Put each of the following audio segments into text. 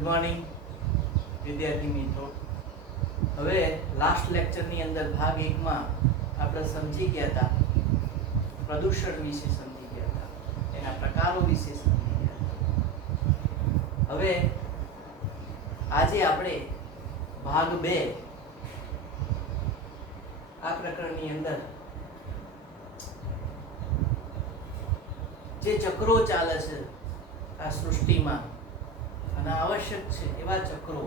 Good morning વિદ્યાર્થી મિત્રો. હવે લાસ્ટ લેક્ચરની અંદર ભાગ 1 માં આપણે સમજી ગયા હતા, પ્રદૂષણ વિશે સમજી ગયા હતા, એના પ્રકારો વિશે સમજી ગયા હતા. હવે આજે આપણે ભાગ 2 આ પ્રકરણની અંદર જે ચક્રો ચાલે છે આ સૃષ્ટિમાં અને આવશ્યક છે એવા ચક્રો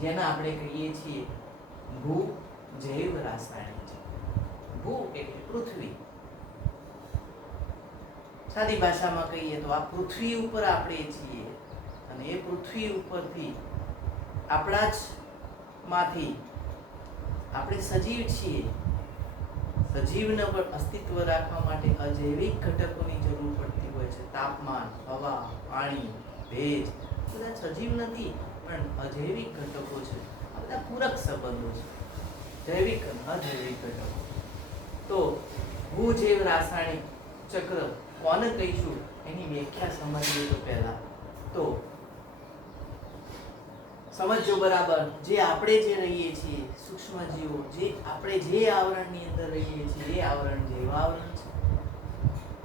જેને આપણે કહીએ છીએ ભૂ જૈવ રાસાયણિક ચક્ર. ભૂ એટલે પૃથ્વી, સાદી ભાષામાં કહીએ તો આ પૃથ્વી ઉપર આપણે છીએ અને એ પૃથ્વી ઉપરથી આપણા જ માંથી આપણે સજીવ છીએ. સજીવને પણ અસ્તિત્વ રાખવા માટે અજૈવિક ઘટકોની જરૂર પડતી હોય છે. તાપમાન, હવા, પાણી, ભેજ બધા સજીવ નથી પણ અજૈવિક ઘટકો છે. આ બધા પૂરક સંબંધો છે, જૈવિક અને અજૈવિક ઘટકો. તો ભૂજૈવ રાસાયણિક ચક્ર કોને કહીશું એની વ્યાખ્યા સમજીએ તો પહેલા તો સમજો બરાબર. જે આપણે જે રહીએ છીએ સૂક્ષ્મ જીવો, જે આપણે જે આવરણની અંદર રહીએ છીએ એ આવરણ જૈવાવરણ છે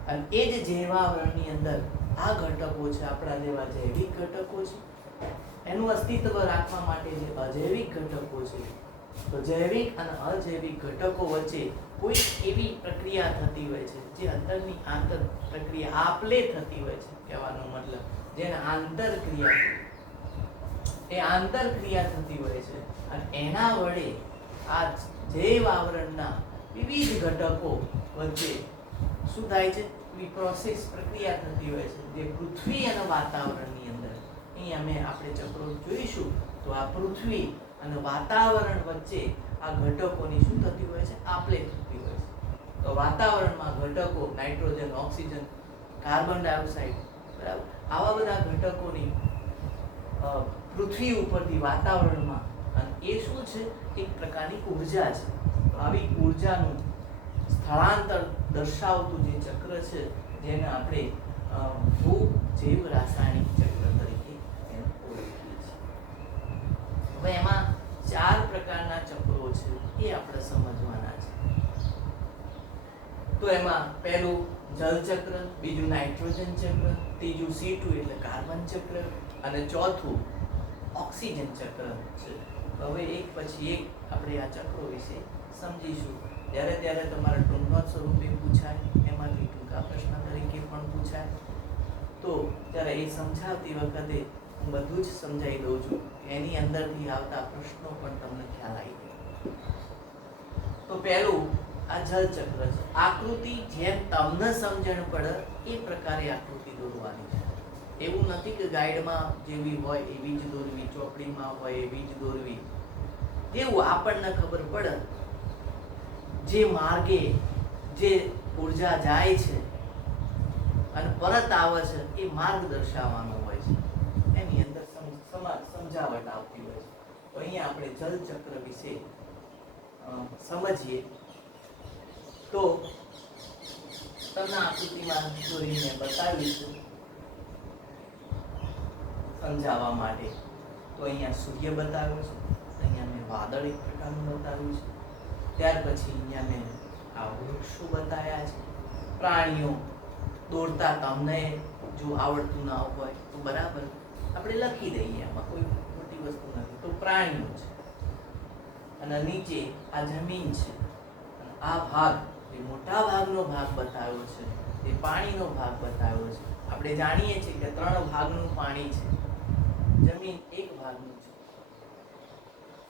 અને એ જ જૈવાવરણની અંદર આ ઘટકો છે, આપણા જેવા જૈવિક ઘટકો છે. એનું અસ્તિત્વ રાખવા માટે જે અજૈવિક ઘટકો છે, તો જૈવિક અને અજૈવિક ઘટકો વચ્ચે કોઈ એવી પ્રક્રિયા થતી હોય છે જે અંતરની આંતર પ્રક્રિયા આપલે થતી હોય છે. કહેવાનો મતલબ જેને આંતરક્રિયા, એ આંતરક્રિયા થતી હોય છે અને એના વડે આ જૈવ આવરણના વિવિધ ઘટકો વચ્ચે શું થાય છે? પ્રોસેસ, પ્રક્રિયા થતી હોય છે જે પૃથ્વી અને વાતાવરણની અંદર. અહીંયા આપણે ચક્રો જોઈશું તો આ પૃથ્વી અને વાતાવરણ વચ્ચે આ ઘટકોની શું થતી હોય છે? આપલે થતી હોય છે. તો વાતાવરણમાં ઘટકો નાઇટ્રોજન, ઓક્સિજન, કાર્બન ડાયોક્સાઇડ, બરાબર, આવા બધા ઘટકોની પૃથ્વી ઉપરથી વાતાવરણમાં, અને એ શું છે? એક પ્રકારની ઉર્જા છે. આવી ઉર્જાનું સ્થળાંતર દર્શાવતું જે ચક્ર છે જેને આપણે ભૂ જૈવ રાસાયણિક ચક્ર તરીકે એને ઓળખીએ છીએ. હવે એમાં 4 પ્રકારના ચક્રો છે એ આપણે સમજવાના છે. તો એમાં પહેલું જલ ચક્ર, બીજું નાઇટ્રોજન ચક્ર, ત્રીજું C2 એટલે કાર્બન ચક્ર અને ચોથું ઓક્સિજન ચક્ર છે. હવે એક પછી એક આપણે આ ચક્રો વિશે સમજીશું. જ્યારે ત્યારે તમારા ટૂંકા સ્વરૂપે પૂછાય, એમાંથી ટૂંકા પ્રશ્ન તરીકે પણ પૂછાય. તો ત્યારે એ સમજાવતી વખતે હું બધું જ સમજાવી દઉં છું, એની અંદરથી આવતા પ્રશ્નો પણ તમને ખ્યાલ આવી જાય. તો પહેલું આ જલ ચક્ર છે. આકૃતિ જેમ તમને સમજણ પડે એ પ્રકારે આકૃતિ દોરવાની છે. એવું નથી કે ગાઈડમાં જેવી હોય એવી જ દોરવી, ચોપડીમાં હોય એવી જ દોરવી. જેવું આપણને ખબર પડે, જે માર્ગે જે ઉર્જા જાય છે અને પરત આવે છે એ માર્ગ દર્શાવવાનો હોય છે. એની અંદર સમજાવટ આવતી હોય છે. તો અહીંયા આપણે જલ ચક્ર વિશે સમજીએ તો તમને આકૃતિમાં દોરીને બતાવીશું સમજાવવા માટે. તો અહીંયા સૂર્ય બતાવ્યો છે, અહીંયા મેં વાદળ એક પ્રકારનું બતાવ્યું છે, ત્યાર પછી અહીંયા મેં આ વૃક્ષો બતાવ્યા છે, પ્રાણીઓ દોડતા. તમને જો આવડતું ના હોય તો બરાબર આપણે લખી દઈએ, એમાં કોઈ મોટી વસ્તુ નથી. તો પ્રાણીઓ છે અને નીચે આ જમીન છે અને આ ભાગ, જે મોટા ભાગનો ભાગ બતાવ્યો છે એ પાણીનો ભાગ બતાવ્યો છે. આપણે જાણીએ છીએ કે 3 ભાગનું પાણી છે, જમીન 1 ભાગનું છે.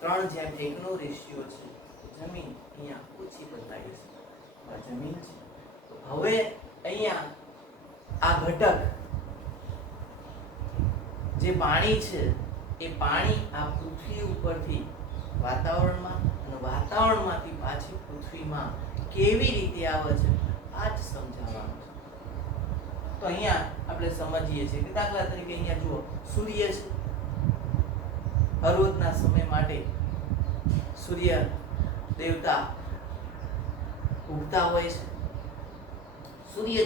3:1 નો રેશિયો છે. જમીન અહીંયા ઓછી બતાવી છે, આ જમીન છે. તો હવે અહીંયા આ ઘટક જે પાણી છે એ પાણી આ પૃથ્વી ઉપરથી વાતાવરણમાં અને વાતાવરણમાંથી પાછી પૃથ્વીમાં કેવી રીતે આવે છે આ જ સમજાવવાનું છે. તો અહીંયા આપણે સમજીએ છીએ કે દાખલા તરીકે અહીંયા જુઓ, સૂર્ય છે. હરરોજના સમય માટે સૂર્ય દેવતા ઉગતા હોય છે. સૂર્ય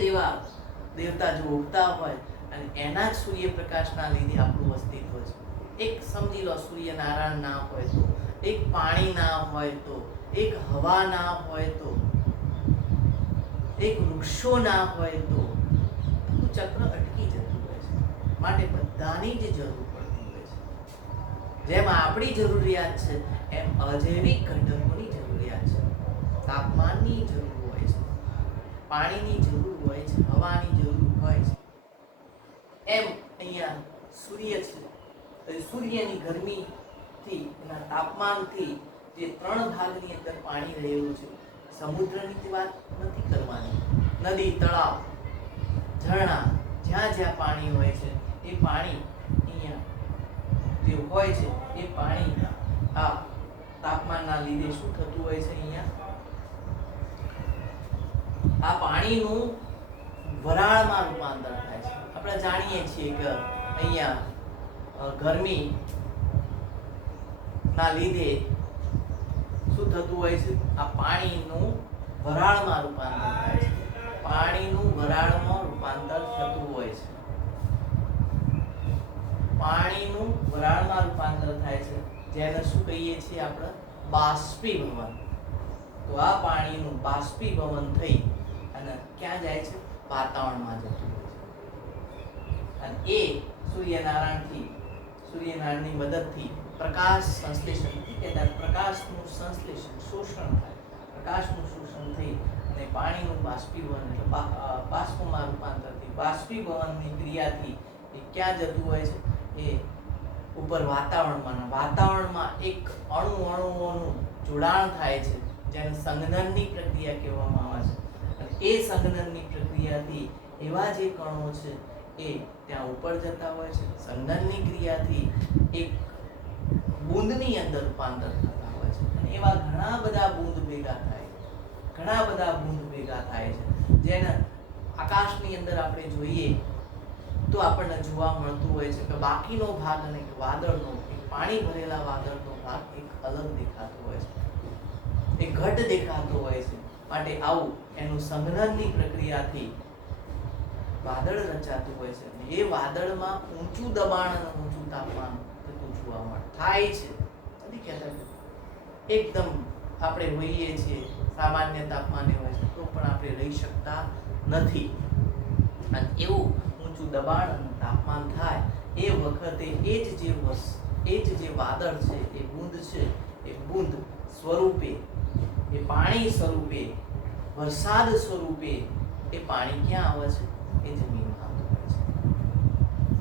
દેવતા જો ઉગતા હોય અને એના જ સૂર્યપ્રકાશના લીધે આપણું અસ્તિત્વ છે. એક સમજી લો, સૂર્યનારાયણ ના હોય તો, એક પાણી ના હોય તો, એક હવા ના હોય તો, એક વૃક્ષો ના હોય તો આખું ચક્ર અટકી જતું હોય છે. માટે બધાની જ જરૂર પડતી હોય છે. જેમ આપણી જરૂરિયાત છે એમ અજૈવિક ઘટકોની જરૂરિયાત છે. તાપમાનની જરૂર હોય છે, પાણીની જરૂર હોય છે, હવાની જરૂર હોય છે. એમ અહીંયા સૂર્ય છે, સૂર્યની ગરમીથી, એના તાપમાનથી જે 3 ભાગની અંદર પાણી રહેલું છે. સમુદ્રની વાત નથી કરવાની. નદી, તળાવ, ઝરણા, જ્યાં જ્યાં પાણી હોય છે એ પાણી અહીંયા જે હોય છે એ પાણી આ તાપમાનના લીધે શું થતું હોય છે, અહીંયા આ પાણીનું વરાળમાં રૂપાંતર થાય છે. આપણે જાણીએ છીએ કે અહીંયા ગરમી ના લીધે શું થતું હોય છે, આ પાણીનું વરાળમાં રૂપાંતર થાય છે. પાણીનું વરાળમાં રૂપાંતર થતું હોય છે. પાણીનું વરાળમાં રૂપાંતર થાય છે, જેને શું કહીએ છીએ આપણે? બાષ્પીભવન. તો આ પાણીનું બાષ્પીભવન થઈ અને ક્યાં જાય છે? વાતાવરણમાં જતું હોય છે. અને એ સૂર્યનારાયણની મદદથી પ્રકાશ સંશ્લેષણથી કહેતા પ્રકાશનું સંશ્લેષણ, શોષણ થાય. પ્રકાશનું શોષણ થઈ અને પાણીનું બાષ્પીભવન એટલે બાષ્પમાં રૂપાંતર થઈ. બાષ્પીભવનની ક્રિયાથી એ ક્યાં જતું હોય છે? એ ઉપર વાતાવરણમાં એક અણુઓનું જોડાણ થાય છે, જેને સંઘનનની પ્રક્રિયા કહેવામાં આવે છે. અને એ સંઘનનની પ્રક્રિયાથી એવા જે કણો છે એ ત્યાં ઉપર જતા હોય છે. સંઘનનની ક્રિયાથી એક બૂંદની અંદર રૂપાંતર થતા હોય છે. અને એવા ઘણા બધા બૂંદ ભેગા થાય છે. જેને આકાશની અંદર આપણે જોઈએ તો આપણને જોવા મળતું હોય છે કે બાકીનો ભાગ અને વાદળનો, એક પાણી ભરેલા વાદળનો ભાગ એક અલગ દેખાતો હોય છે, એક ઘટ દેખાતો હોય છે. માટે આવું એનું સંઘનનની પ્રક્રિયાથી વાદળ રચાતું હોય છે. અને એ વાદળમાં ઊંચું દબાણ અને ઊંચું તાપમાન થતું જોવા મળે થાય છે. નથી કહેતા એકદમ આપણે હોઈએ છીએ સામાન્ય તાપમાને હોય છે તો પણ આપણે રહી શકતા નથી. અને એવું ઊંચું દબાણ અને તાપમાન થાય એ વખતે એ જ જે વાદળ છે, એ બૂંદ છે, એ બૂંદ સ્વરૂપે, એ પાણી સ્વરૂપે, વરસાદ સ્વરૂપે એ પાણી ક્યાં આવે છે? એ જમીનમાં આવતું હોય છે,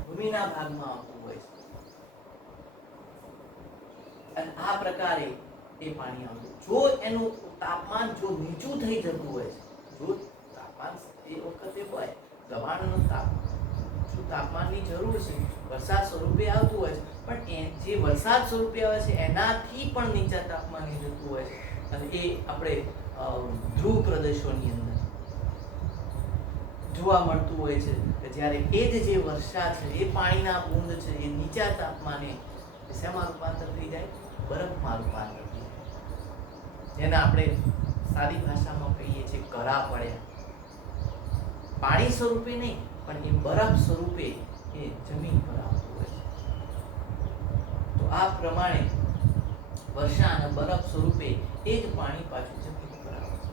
ભૂમિના ભાગમાં આવતું હોય છે. અને આ પ્રકારે એ પાણી આવતું. જો એનું તાપમાન જો નીચું થઈ જતું હોય છે, જો તાપમાન એ વખતે હોય દબાણનું તાપમાનની જરૂર છે, વરસાદ સ્વરૂપે આવતું હોય છે, પણ એ જે વરસાદ સ્વરૂપે આવે છે એનાથી પણ નીચા તાપમાને જતું હોય છે. અને એ આપણે ધ્રુવ પ્રદેશોની અંદર જોવા મળતું હોય છે કે જ્યારે એ જે વરસાદ છે, એ પાણીના બૂંદ છે, એ નીચા તાપમાને શેમાં રૂપાંતર થઈ જાય? બરફમાં રૂપાંતર થઈ જાય. જેને આપણે સાદી ભાષામાં કહીએ છીએ કરા પડ્યા. પાણી સ્વરૂપે નહીં, પણ એ બરફ સ્વરૂપે એ જમીન પર આવતું હોય છે. તો આ પ્રમાણે વર્ષા અને બરફ સ્વરૂપે એ જ પાણી પાછું જમીન પર આવે છે.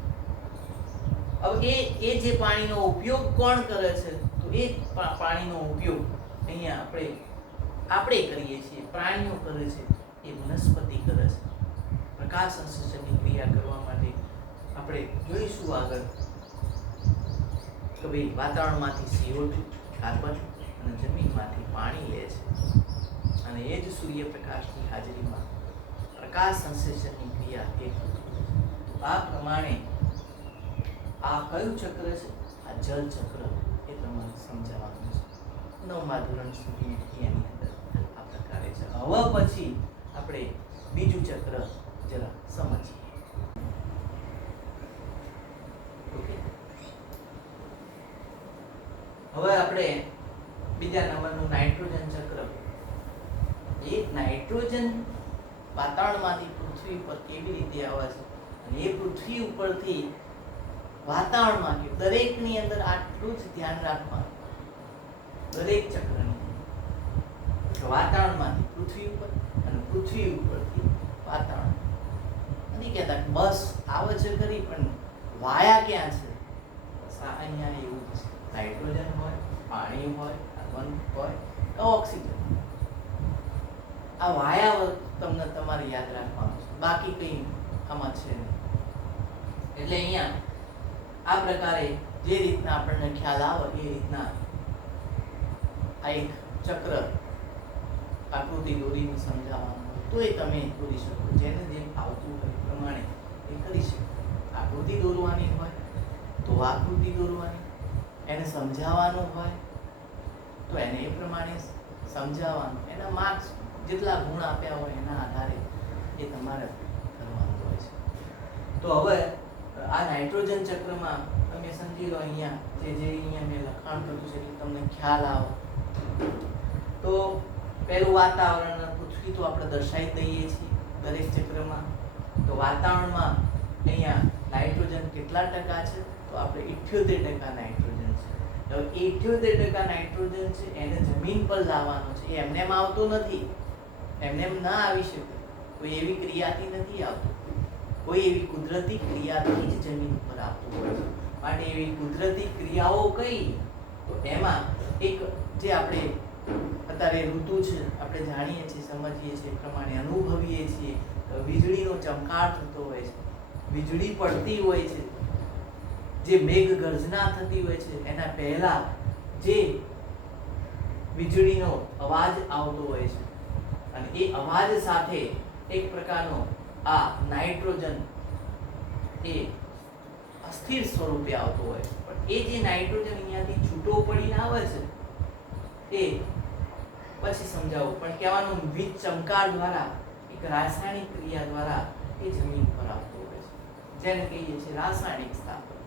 હવે એ જે પાણીનો ઉપયોગ કોણ કરે છે? તો એ પાણીનો ઉપયોગ અહીંયા આપણે કરીએ છીએ, પ્રાણીઓ કરે છે, એ વનસ્પતિ કરે છે. પ્રકાશ સંશ્લેષણની ક્રિયા કરવા માટે આપણે જોઈશું આગળ કે ભાઈ વાતાવરણમાંથી CO2, કાર્બન અને જમીનમાંથી પાણી લે છે. અને એ જ સૂર્યપ્રકાશની હાજરીમાં પ્રકાશ સંશ્લેષણની ક્રિયા એ આ પ્રમાણે આ કયું ચક્ર છે? આ જલ ચક્ર એ તમારે સમજાવવાનું છે. 9મા ધોરણ સુધી એની અંદર આ પ્રકારે છે. હવે પછી આપણે બીજું ચક્ર જરા સમજીએ. ઓકે, હવે આપણે બીજા નંબરનું નાઇટ્રોજન ચક્ર. એ નાઇટ્રોજન વાતાવરણમાંથી પૃથ્વી પર કેવી રીતે આવે છે અને એ પૃથ્વી ઉપરથી વાતાવરણમાં દરેકની અંદર આટલું જ ધ્યાન રાખવાનું દરેક ચક્રની વાતાવરણમાંથી પૃથ્વી ઉપર અને પૃથ્વી ઉપરથી વાતાવરણ. નથી કહેતા બસ આવે છે ખરી, પણ વાયા ક્યાં છે? બસ અહીંયા એવું છે. નાઇટ્રોજન હોય, પાણી હોય, કાર્બન હોય કે ઓક્સિજન, આ વાયા તમને તમારે યાદ રાખવાનું છે, બાકી કંઈ આમાં છે નહીં. એટલે અહીંયા આ પ્રકારે જે રીતના આપણને ખ્યાલ આવે એ રીતના આ એક ચક્ર આકૃતિ દોરીને સમજાવવાનું હોય તો એ તમે દોરી શકો. જેને જેમ આવતું હોય એ પ્રમાણે એ કરી શકો. આકૃતિ દોરવાની હોય તો આકૃતિ દોરવાની, એને સમજાવવાનું હોય તો એને એ પ્રમાણે સમજાવવાનું. એના માર્ક્સ જેટલા ગુણ આપ્યા હોય એના આધારે એ તમારે કરવાનું હોય છે. તો હવે આ નાઇટ્રોજન ચક્રમાં તમે સમજી લો, અહીંયા અહીંયા મેં લખાણ કર્યું છે એટલે તમને ખ્યાલ આવે. તો પહેલું વાતાવરણ, પૃથ્વી તો આપણે દર્શાવી દઈએ છીએ દરેક ચક્રમાં. તો વાતાવરણમાં અહીંયા નાઇટ્રોજન કેટલા ટકા છે? તો આપણે 78% નાઇટ્રોજન છે. તો 78% નાઇટ્રોજન છે એને જમીન પર લાવવાનો છે. એ એમને એમ આવતો નથી, એમને એમ ના આવી શકે. કોઈ એવી ક્રિયાથી નથી આવતું, કોઈ એવી કુદરતી ક્રિયાથી જ જમીન પર આવતું હોય છે. માટે એવી કુદરતી ક્રિયાઓ કઈ? તો એમાં એક જે આપણે અત્યારે ઋતુ છે, આપણે જાણીએ છીએ, સમજીએ છીએ, પ્રમાણે અનુભવીએ છીએ. વીજળીનો ચમકાટ થતો હોય છે, વીજળી પડતી હોય છે, જે મેઘ ગર્જના થતી હોય છે, એના પહેલા જે વીજળીનો અવાજ આવતો હોય છે અને એ અવાજ સાથે એક પ્રકારનો આ નાઇટ્રોજન એ અસ્થિર સ્વરૂપે આવતો હોય છે. પણ એ જે નાઇટ્રોજન અહીંયાથી છૂટો પડીને આવે છે એ પછી સમજાવું, પણ કહેવાનું વીજ ચમકાર દ્વારા એક રાસાયણિક ક્રિયા દ્વારા એ જમીન પર આવતો હોય છે, જેને કહીએ છીએ રાસાયણિક સ્થાપન.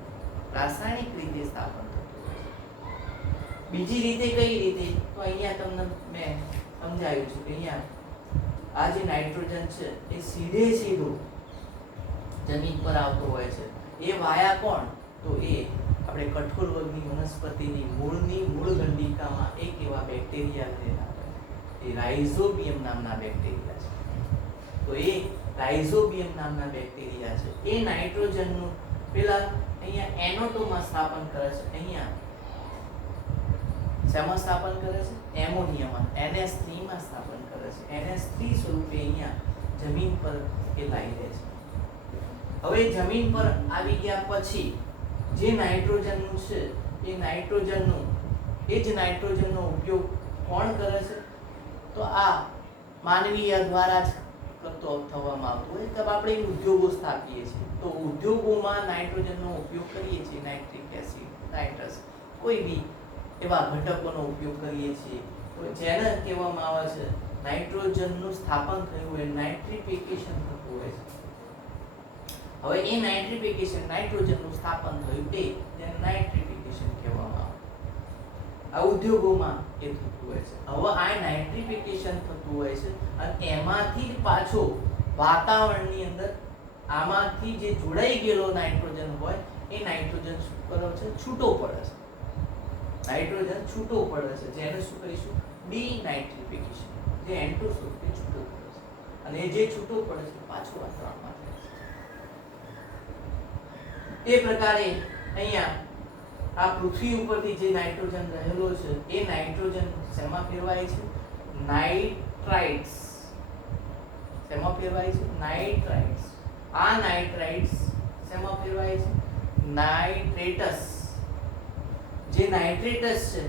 રાસાયણિક રીતે સ્થાપન થતું હોય છે. બીજી રીતે કઈ રીતે? તો અહીંયા તમને મેં સમજાવ્યું છે કે અહીંયા આ જે નાઇટ્રોજન છે એ સીધે સીધું જમીન પર આવતો હોય છે. એ વાયા કોણ? તો એ આપણે કઠોળ વર્ગની વનસ્પતિની મૂળ ગંડિકામાં એક એવા બેક્ટેરિયા રહેલા હોય, એ રાઇઝોબિયમ નામના બેક્ટેરિયા છે. તો એ રાઇઝોબિયમ નામના બેક્ટેરિયા છે એ નાઇટ્રોજનનું પેલા અહીંયા એનોટોમાં સ્થાપન કરે છે. અહીંયા શેમાં સ્થાપન કરે છે? એમોનિયામાં, NH3 માં સ્થાપન કરે છે. NH3 સ્વરૂપે અહીંયા જમીન પર એ લાવી દે છે. હવે જમીન પર આવી ગયા પછી જે નાઇટ્રોજનનું છે એ જ નાઇટ્રોજનનો ઉપયોગ કોણ કરે છે? તો આ માનવીય દ્વારા જ કરતો થવામાં આવતો હોય. તો આપણે ઉદ્યોગો સ્થાપીએ છીએ, તો ઉદ્યોગોમાં નાઇટ્રોજનનો ઉપયોગ કરીએ છીએ. નાઇટ્રિક એસિડ, નાઇટ્રસ, કોઈ બી એવા ઘટકોનો ઉપયોગ કરીએ છીએ. તો જેને કહેવામાં આવે છે નાઇટ્રોજનનું સ્થાપન થયું હોય, નાઇટ્રિફિકેશન થતું હોય છે. હવે એ નાઇટ્રોજનનું સ્થાપન થયું તે જેને નાઇટ્રિફિકેશન કહેવામાં આવે. આ ઉદ્યોગોમાં એ થતું હોય છે. હવે આ નાઇટ્રિફિકેશન થતું હોય છે અને એમાંથી જ પાછો વાતાવરણની અંદર આમાંથી જે જોડાઈ ગયેલો નાઇટ્રોજન હોય એ નાઇટ્રોજન શું કરે છે? છૂટો પડે છે. નાઇટ્રોજન છૂટો પડે છે, જેને શું કરીશું? ડીનાઇટ્રિફિકેશન. જે N2 સ્વરૂપે છૂટો પડે છે અને જે છૂટો પડે છે પાછો વાતાવરણમાં જાય છે. એ પ્રકારે અહીંયા આ પૃથ્વી ઉપરથી જે નાઇટ્રોજન રહેલો છે એ નાઇટ્રોજન શેમાં ફેરવાય છે? નાઇટ્રાઇટ્સ. શેમાં ફેરવાય છે? નાઇટ્રાઇટ્સ. આ નાઇટ્રાઇટ્સ શેમાં ફેરવાય છે? નાઇટ્રેટસ. જે નાઇટ્રેટસ છે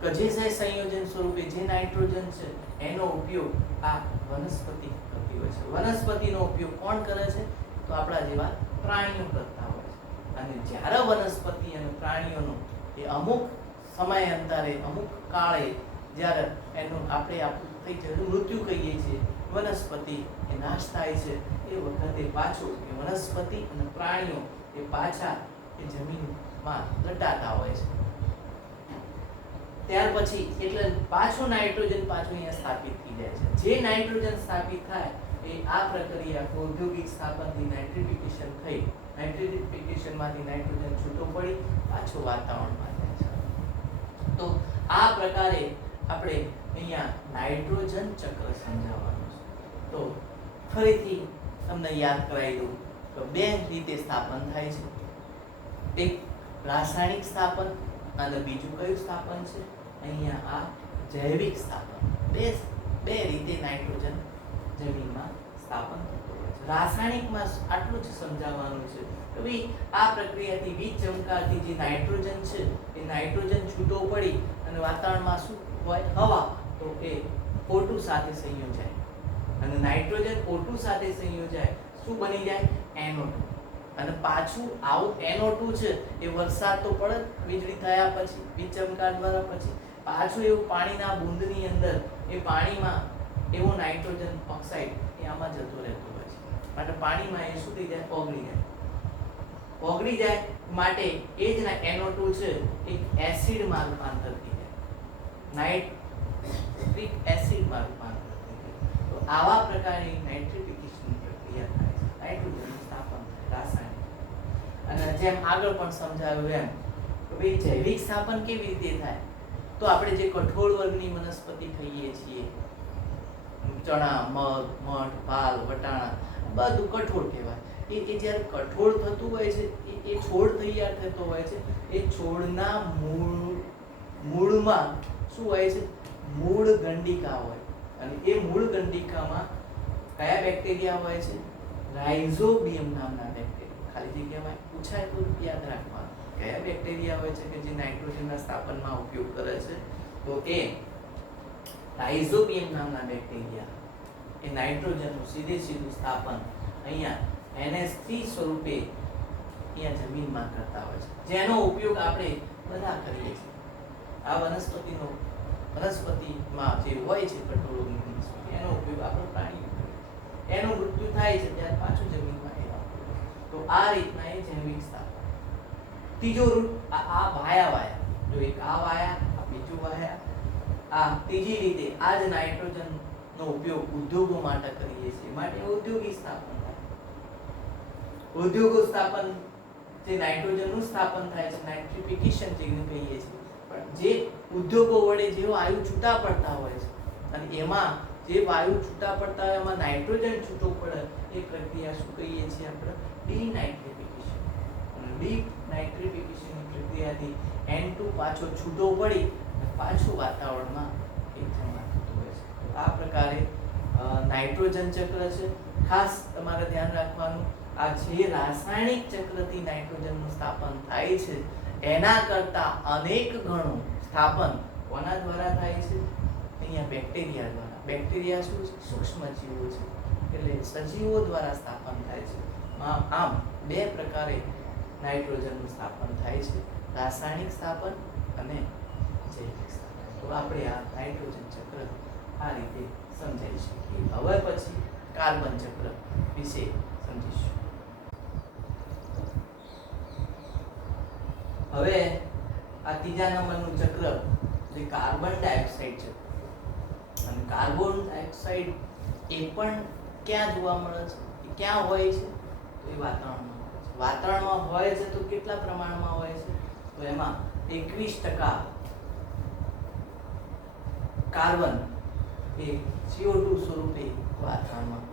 કે જે સંયોજન સ્વરૂપે જે નાઇટ્રોજન છે એનો ઉપયોગ આ વનસ્પતિ કરતી હોય છે. વનસ્પતિનો ઉપયોગ કોણ કરે છે? તો આપણા જેવા પ્રાણીઓ કરતા હોય છે. અને જ્યારે વનસ્પતિ અને પ્રાણીઓનો એ અમુક સમયાંતરે, અમુક કાળે જ્યારે એનું આપણે થઈ જાય મૃત્યુ કહીએ છીએ, વનસ્પતિ એ નાશ થાય છે, એ વખતે પાછું એ વનસ્પતિ અને પ્રાણીઓ એ પાછા એ જમીનમાં લટાતા હોય છે. ત્યાર પછી એટલે પાછું નાઇટ્રોજન અહીંયા સ્થાપિત થઈ જાય છે. જે નાઇટ્રોજન સ્થાપિત થાય એ આ પ્રક્રિયા ઔદ્યોગિક સ્થાપનથી નાઇટ્રિફિકેશન થઈ, નાઇટ્રિફિકેશનમાંથી નાઇટ્રોજન છૂટો પડી પાછો વાતાવરણમાં જાય છે. તો આ પ્રકારે આપણે અહીંયા નાઇટ્રોજન ચક્ર સમજાવવાનું છે. તો ફરીથી તમને યાદ કરાવી દઉં તો બે રીતે સ્થાપન થાય છે. એક રાસાયણિક સ્થાપન અને બીજું કયું સ્થાપન છે? અહીંયા આ જૈવિક સ્થાપન. બે રીતે નાઇટ્રોજન જમીનમાં સ્થાપન થતું હોય છે. રાસાયણિકમાં આટલું જ સમજાવવાનું છે કે ભાઈ આ પ્રક્રિયાથી વીજ ચમકારથી જે નાઇટ્રોજન છે એ નાઇટ્રોજન છૂટો પડી અને વાતાવરણમાં શું હોય? હવા. તો એ O2 સાથે સંયોજાય અને નાઇટ્રોજન O2 સાથે સંયોજાય શું બની જાય? NO2. અને પાછું આવું NO2 છે એ વરસાદ તો પડે વીજળી થયા પછી, વીજ ચમકાર દ્વારા પછી પાછું એવું પાણીના બૂંદની અંદર એ પાણીમાં એવો નાઇટ્રોજન ઓક્સાઇડ એ આમાં જતો રહેતો હોય છે. માટે પાણીમાં એ શું થઈ જાય? ઓગળી જાય માટે એ જ NO2 છે એક એસિડમાં રૂપાંતર થઈ જાય, નાઇટ્રિક એસિડમાં રૂપાંતર થઈ જાય. તો આવા પ્રકારની નાઇટ્રિફિકેશન પ્રક્રિયા થાય છે, નાઇટ્રોજનનું સ્થાપન થાય રાસાયણિક. અને જેમ આગળ પણ સમજાવ્યું એમ કે ભાઈ જૈવિક સ્થાપન કેવી રીતે થાય? તો આપણે જે કઠોળ વર્ગની વનસ્પતિ ખાઈએ છીએ, ચણા, મગ, મઠ, વાલ, વટાણા, બધું કઠોળ કહેવાય. એ જ્યારે કઠોળ થતું હોય છે એ છોડ તૈયાર થતો હોય છે. એ છોડના મૂળમાં શું હોય છે? મૂળ ગંડિકા હોય. અને એ મૂળ ગંડિકામાં કયા બેક્ટેરિયા હોય છે? રાઇઝોબિયમ નામના બેક્ટેરિયા. ખાલી જગ્યામાં પૂછાય તો યાદ રાખવાનું કયા બેક્ટેરિયા હોય છે કે જે નાઇટ્રોજનના સ્થાપનમાં ઉપયોગ કરે છે? તો એ રાઇઝોબિયમ નામના બેક્ટેરિયા એ નાઇટ્રોજનનું સીધું સ્થાપન અહીંયા NH3 સ્વરૂપે અહીંયા જમીનમાં કરતા હોય છે, જેનો ઉપયોગ આપણે બધા કરીએ છીએ. આ વનસ્પતિમાં જે હોય છે કઠોળની વનસ્પતિ એનો ઉપયોગ આપણે પ્રાણીઓ કરીએ છીએ. એનું મૃત્યુ થાય છે ત્યારે પાછું જમીનમાં એ વાપરે. તો આ રીતના એ જૈવિક સ્થાપન. ત્રીજો રૂટ આ વાયા જો એક આ વાયા, આ બીજું વાયા, આ ત્રીજી રીતે આ જ નાઇટ્રોજનનો ઉપયોગ ઉદ્યોગો માટે કરીએ છીએ, માટે ઔદ્યોગિક સ્થાપન થાય. ઉદ્યોગો સ્થાપન જે નાઇટ્રોજનનું સ્થાપન થાય છે, નાઇટ્રિફિકેશન જેને કહીએ છીએ. પણ જે ઉદ્યોગો વડે જે વાયુ છૂટા પડતા હોય છે અને એમાં જે વાયુ છૂટા પડતા હોય એમાં નાઇટ્રોજન છૂટો પડે એ પ્રક્રિયા શું કહીએ છીએ આપણે? ડીનાઇટ્રિફિકેશન. અને ડીનાઇટ્રિફિકેશનની પ્રક્રિયાથી N2 પાછો છૂટો પડી અને પાછું વાતાવરણમાં એક જમા થતું હોય છે. આ પ્રકારે નાઇટ્રોજન ચક્ર છે. ખાસ તમારે ધ્યાન રાખવાનું આ જે રાસાયણિક ચક્રથી નાઇટ્રોજનનું સ્થાપન થાય છે એના કરતા અનેક ગણું સ્થાપન કોના દ્વારા થાય છે? અહીંયા બેક્ટેરિયા દ્વારા. બેક્ટેરિયા શું છે? સૂક્ષ્મ જીવો છે, એટલે સજીવો દ્વારા સ્થાપન થાય છે. આમ બે પ્રકારે નાઇટ્રોજનનું સ્થાપન થાય છે, રાસાયણિક સ્થાપન અને જૈવિક સ્થાપન. તો આપણે આ નાઇટ્રોજન ચક્ર આ રીતે સમજાવી શકીએ. હવે પછી કાર્બન ચક્ર વિશે સમજીશું. હવે આ ત્રીજા નંબરનું ચક્ર જે કાર્બન ડાયોક્સાઇડ છે. અને કાર્બન ડાયોક્સાઇડ એ પણ ક્યાં જોવા મળે છે? એ ક્યાં હોય છે? તો એ વાતાવરણમાં હોય છે. વાતાવરણમાં હોય છે તો કેટલા પ્રમાણમાં હોય છે? તો એમાં 21% કાર્બન એ CO2 સ્વરૂપે વાતાવરણમાં.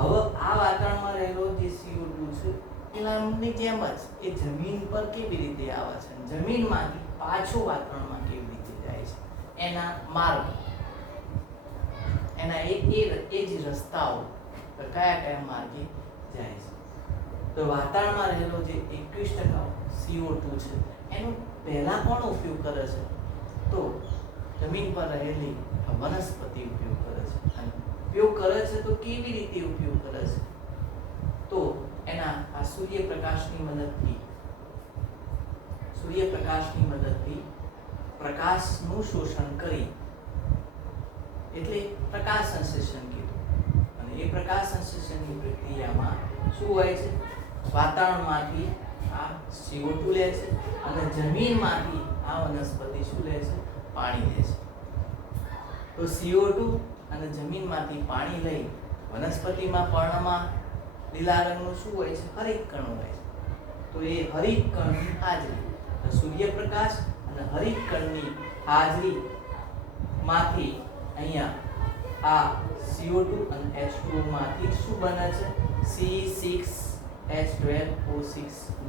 હવે આ વાતાવરણમાં રહેલો જે CO2 છે પેલાની જેમ જ એ જમીન પર કેવી રીતે આવે છે, જમીનમાંથી પાછો વાતાવરણમાં કેવી રીતે જાય છે, એના માર્ગ, એના એ જ રસ્તાઓ કયા માર્ગે જાય છે. તો વાતાવરણમાં રહેલો જે 21% CO2 છે એનો પહેલા કોણ ઉપયોગ કરે છે? તો જમીન પર રહેલી વનસ્પતિ ઉપયોગ કરે છે. અને ઉપયોગ કરે છે તો કેવી રીતે ઉપયોગ કરે છે? તો એના આ સૂર્યપ્રકાશની મદદથી પ્રકાશનું શોષણ કરી, એટલે પ્રકાશ સંશ્લેષણ કીધું. અને એ પ્રકાશ સંશ્લેષણની પ્રક્રિયામાં શું હોય છે? વાતાવરણમાંથી આ CO2 લે છે અને જમીનમાંથી આ વનસ્પતિ શું લે છે? પાણી લે છે. તો CO2 અને જમીનમાંથી પાણી લઈ વનસ્પતિમાં પર્ણમાં લીલા રંગનું શું હોય છે? હરિત કણ હોય છે. તો એ હરિત કણની હાજરી સૂર્યપ્રકાશ અને અને હરિતકણની હાજરીમાંથી અહીંયા આ CO2 અને H2O માંથી શું બને છે? C6H12O6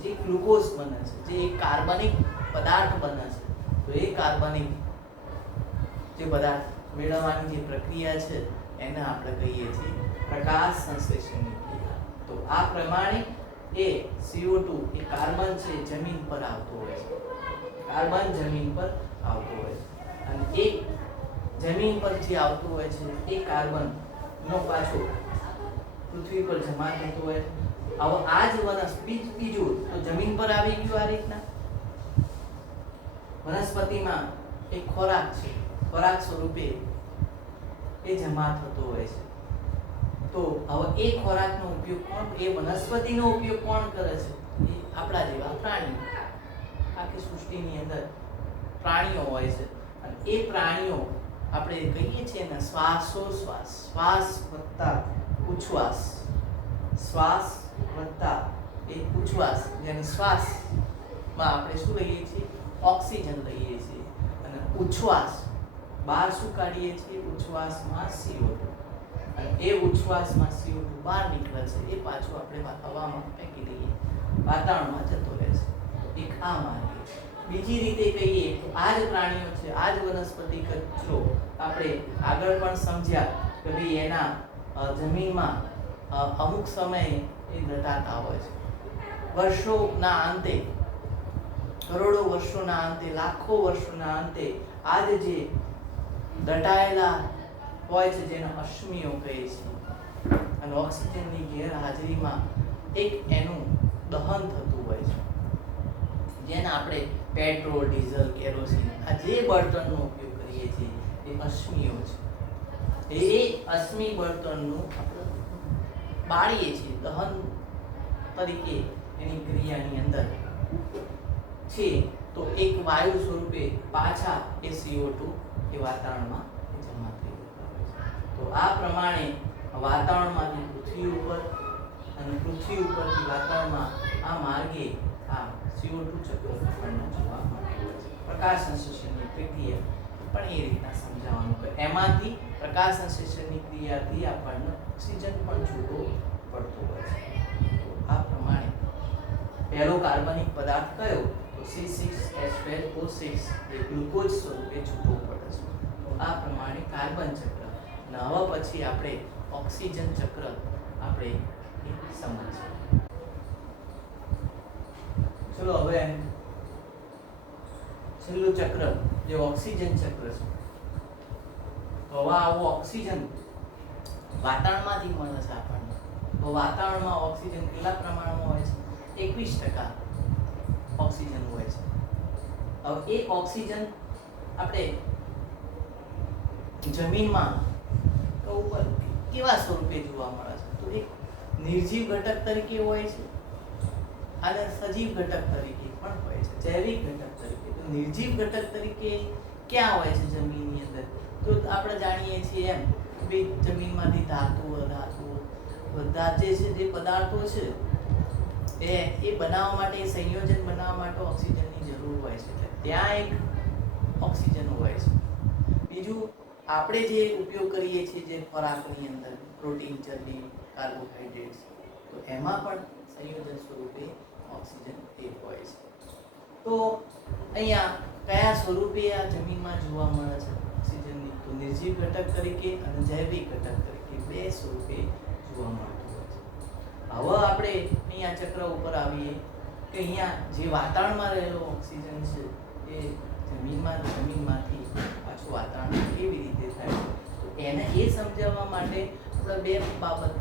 જે ગ્લુકોઝ બને છે, જે એક કાર્બનિક પદાર્થ બને છે. તો એ કાર્બનિક જે પદાર્થ મેળવવાની જે પ્રક્રિયા છે એને આપણે કહીએ છીએ પ્રકાશ સંશ્લેષણની ક્રિયા. તો આ પ્રમાણે એ CO2 એ કાર્બન છે જમીન પર આવતો હોય છે. કાર્બન જમીન પર આવતો હોય છે અને એક જમીન પર જે આવતું હોય છે એ કાર્બન નો પાછો પૃથ્વી પર જમા થતો હોય છે. હવે આ જ બીજું તો જમીન પર આવી ગયું. આ રીતના વનસ્પતિમાં એક ખોરાક છે, ખોરાક સ્વરૂપે એ જમા થતો હોય છે. તો હવે એ ખોરાકનો ઉપયોગ કોણ, એ વનસ્પતિનો ઉપયોગ કોણ કરે છે? એ આપણા જેવા પ્રાણીઓ. આખી સૃષ્ટિની અંદર પ્રાણીઓ હોય છે અને એ પ્રાણીઓ આપણે કહીએ છીએ ને શ્વાસોશ્વાસ, શ્વાસ વત્તા ઉચ્છ્વાસ, શ્વાસ વત્તા એ ઉચ્છ્વાસ, જેને શ્વાસમાં આપણે શું લઈએ છીએ? ઓક્સિજન લઈએ છીએ અને ઉચ્છ્વાસ બહાર શું કાઢીએ છીએ? ઉચ્છ્વાસમાં CO2 અને એ ઉચ્છ્વાસમાં CO2 બહાર નીકળે છે એ પાછું આપણે હવામાં ફેંકી દઈએ, વાતાવરણમાં જતો રહે છે. એક આ માર્ગે. બીજી રીતે કહીએ તો આ જ પ્રાણીઓ છે, આ જ વનસ્પતિ કચરો આપણે આગળ પણ સમજ્યા કે ભાઈ એના જમીનમાં અમુક સમયે એ દટાતા હોય છે. વર્ષોના અંતે, કરોડો વર્ષોના અંતે, લાખો વર્ષોના અંતે આ જે દટાયેલા હોય છે જેને અશ્મિઓ કહે છે અને ઓક્સિજનની ગેરહાજરીમાં એક એનું દહન થતું હોય છે, જેને આપણે પેટ્રોલ, ડીઝલ, કેરોસીન આ જે બળતણનો ઉપયોગ કરીએ છીએ એ અશ્મિઓ છે. એ અશ્મિ બળતણનું આપણે બાળીએ છીએ દહન તરીકે એની ક્રિયાની અંદર છે. તો એક વાયુ સ્વરૂપે પાછા એ CO2 એ વાતાવરણમાં જમા થઈ જતા હોય છે. તો આ પ્રમાણે વાતાવરણમાંથી પૃથ્વી ઉપર અને પૃથ્વી ઉપરથી વાતાવરણમાં આ માર્ગે આ CO2 ચક્ર આપણને જોવા મળતું હોય છે. પ્રકાશ સંશ્લેષણની પ્રક્રિયા પણ એ રીતના સમજાવવાનું કે એમાંથી પ્રકાશ સંશ્લેષણની ક્રિયાથી આપણને ઓક્સિજન પણ છૂટો પડતો હોય છે. તો આ પ્રમાણે પહેલો કાર્બનિક પદાર્થ કયો? તો C6H12O6 એ ગ્લુકોઝ સ્વરૂપે છૂટો પડે છે. તો આ પ્રમાણે કાર્બન ચક્ર. અને હવે પછી આપણે ઓક્સિજન ચક્ર આપણે સમજીએ. ચલો હવે છેલ્લું ચક્ર જે ઓક્સિજન ચક્ર છે. તો હવે આવું ઓક્સિજન વાતાવરણમાંથી મળે છે આપણને. તો વાતાવરણમાં ઓક્સિજન કેટલા પ્રમાણમાં હોય છે? 21% ઓક્સિજન હોય છે. હવે એક ઓક્સિજન આપણે જમીનમાં ઉપર કેવા સ્વરૂપે જોવા મળે છે? તો એક નિર્જીવ ઘટક તરીકે હોય છે અને સજીવ ઘટક તરીકે પણ હોય છે, જૈવિક ઘટક તરીકે. તો નિર્જીવ ઘટક તરીકે ક્યાં હોય છે જમીનની અંદર? તો આપણે જાણીએ છીએ એમ કે જમીનમાંથી ધાતુઓ બધા જે છે, જે પદાર્થો છે એ બનાવવા માટે, સંયોજન બનાવવા માટે ઓક્સિજનની જરૂર હોય છે. એટલે ત્યાં એક ઓક્સિજન હોય છે. બીજું આપણે જે ઉપયોગ કરીએ છીએ જે ખોરાકની અંદર પ્રોટીન, ચરબી, કાર્બોહાઈડ્રેટ્સ, તો એમાં પણ સંયોજન સ્વરૂપે ઓક્સિજન એ હોય છે. તો અહીંયા કયા સ્વરૂપે આ જમીનમાં જોવા મળે છે ઓક્સિજનની? તો નિર્જીવ ઘટક તરીકે અને જૈવિક ઘટક તરીકે બે સ્વરૂપે જોવા મળતું હોય છે. હવે આપણે અહીંયા ચક્ર ઉપર આવીએ કે અહીંયા જે વાતાવરણમાં રહેલો ઓક્સિજન છે એ જમીનમાંથી પાછું વાતાવરણ કેવી રીતે થાય છે? તો એને એ સમજાવવા માટે આપણે બે બાબત